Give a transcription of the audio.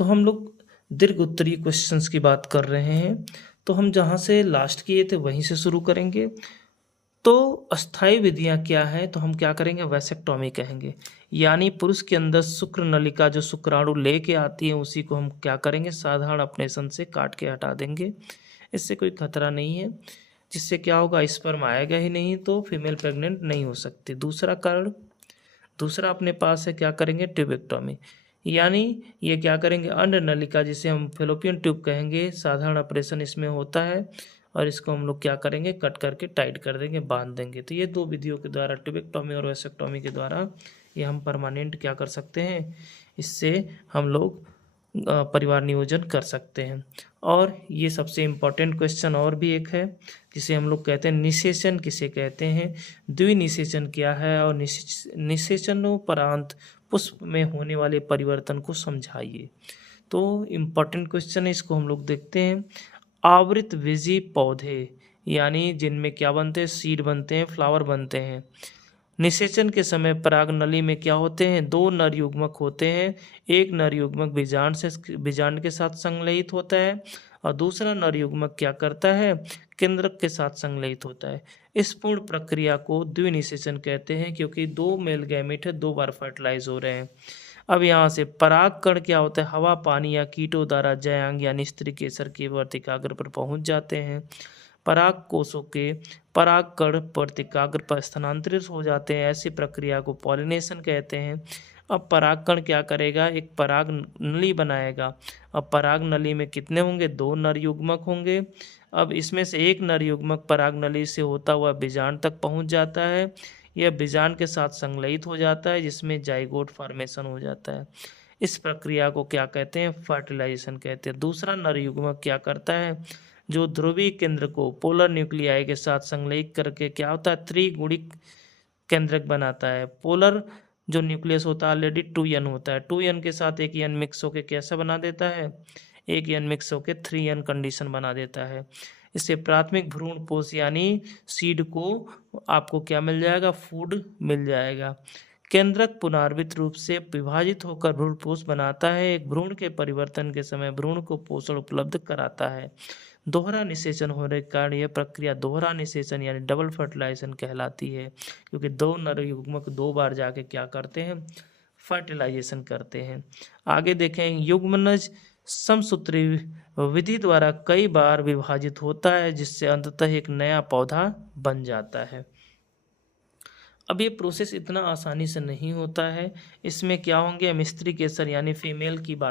तो हम लोग दीर्घ उत्तरीय क्वेश्चंस की बात कर रहे हैं। तो हम जहाँ से लास्ट किए थे वहीं से शुरू करेंगे। तो अस्थायी विधियां क्या है, तो हम क्या करेंगे, वैसेक्टोमी कहेंगे। यानी पुरुष के अंदर शुक्र नलिका जो शुक्राणु लेके आती है उसी को हम क्या करेंगे, साधारण ऑपरेशन से काट के हटा देंगे। इससे कोई खतरा नहीं है, जिससे क्या होगा, स्पर्म आएगा ही नहीं, तो फीमेल प्रेग्नेंट नहीं हो सकती। दूसरा कारण, दूसरा अपने पास है, क्या करेंगे, ट्यूबेक्टोमी। यानी ये क्या करेंगे, अंड नलिका जिसे हम फेलोपियन ट्यूब कहेंगे, साधारण ऑपरेशन इसमें होता है और इसको हम लोग क्या करेंगे, कट करके टाइट कर देंगे, बांध देंगे। तो ये दो विधियों के द्वारा, ट्यूबेक्टोमी और वैसेक्टोमी के द्वारा, ये हम परमानेंट क्या कर सकते हैं, इससे हम लोग परिवार नियोजन कर सकते हैं। और ये सबसे इम्पोर्टेंट क्वेश्चन और भी एक है, जिसे हम लोग कहते हैं निषेचन किसे कहते हैं, द्विनिषेचन क्या है, और निषेचनोपरांत पुष्प में होने वाले परिवर्तन को समझाइए। तो इम्पोर्टेंट क्वेश्चन है, इसको हम लोग देखते हैं। आवृत बीजी पौधे, यानी जिनमें क्या बनते हैं, सीड बनते हैं, फ्लावर बनते हैं। निषेचन के समय पराग नली में क्या होते हैं, दो नर युग्मक होते हैं। एक नर युग्मक बीजांड के साथ संलयित होता है और दूसरा नर युग्मक क्या करता है, केंद्रक के साथ संलयित होता है। इस पूर्ण प्रक्रिया को द्विनिषेचन कहते हैं, क्योंकि दो मेल गैमेट है, दो बार फर्टिलाइज हो रहे हैं। अब यहाँ से पराग कण क्या होता है, हवा, पानी या कीटों द्वारा जयांग यानी स्त्री केसर के वर्तिकाग्र पर पहुंच जाते हैं। पराग कोशों के पराग कण वर्तिकाग्र पर स्थानांतरित हो जाते हैं। ऐसी प्रक्रिया को पॉलिनेशन कहते हैं। अब पराग कण क्या करेगा, एक पराग नली बनाएगा। अब पराग नली में कितने होंगे, दो नर युग्मक होंगे। अब इसमें से एक नर युग्मक पराग नली से होता हुआ बीजांड तक पहुंच जाता है। यह बीजांड के साथ संलयित हो जाता है, जिसमें जाइगोट फॉर्मेशन हो जाता है। इस प्रक्रिया को क्या कहते हैं, फर्टिलाइजेशन कहते हैं। दूसरा नर युग्मक क्या करता है, जो ध्रुवीय केंद्र को पोलर न्यूक्लियाई के साथ संलयित करके क्या होता है, त्रिगुणिक केंद्रक बनाता है। पोलर जो न्यूक्लियस होता है ऑलरेडी 2n होता है, 2n के साथ एक n मिक्स होकर कैसा बना देता है, एक n मिक्स होकर 3n कंडीशन बना देता है। इससे प्राथमिक भ्रूण पोष यानी सीड को आपको क्या मिल जाएगा, फूड मिल जाएगा। केंद्रक पुनर्वित रूप से विभाजित होकर भ्रूण पोष बनाता है। एक भ्रूण के परिवर्तन के समय भ्रूण को पोषण उपलब्ध कराता है। दोहरा निषेचन होने के कारण यह प्रक्रिया दोहरा निषेचन यानी डबल फर्टिलाइजेशन कहलाती है, क्योंकि दो नर युग्मक दो बार जाके क्या करते हैं, फर्टिलाइजेशन करते हैं। आगे देखें, युग्मनज समसूत्री विधि द्वारा कई बार विभाजित होता है, जिससे अंततः एक नया पौधा बन जाता है। अब ये प्रोसेस इतना आसानी से नहीं होता है। इसमें क्या होंगे, हम स्त्री केसर यानी फीमेल की बात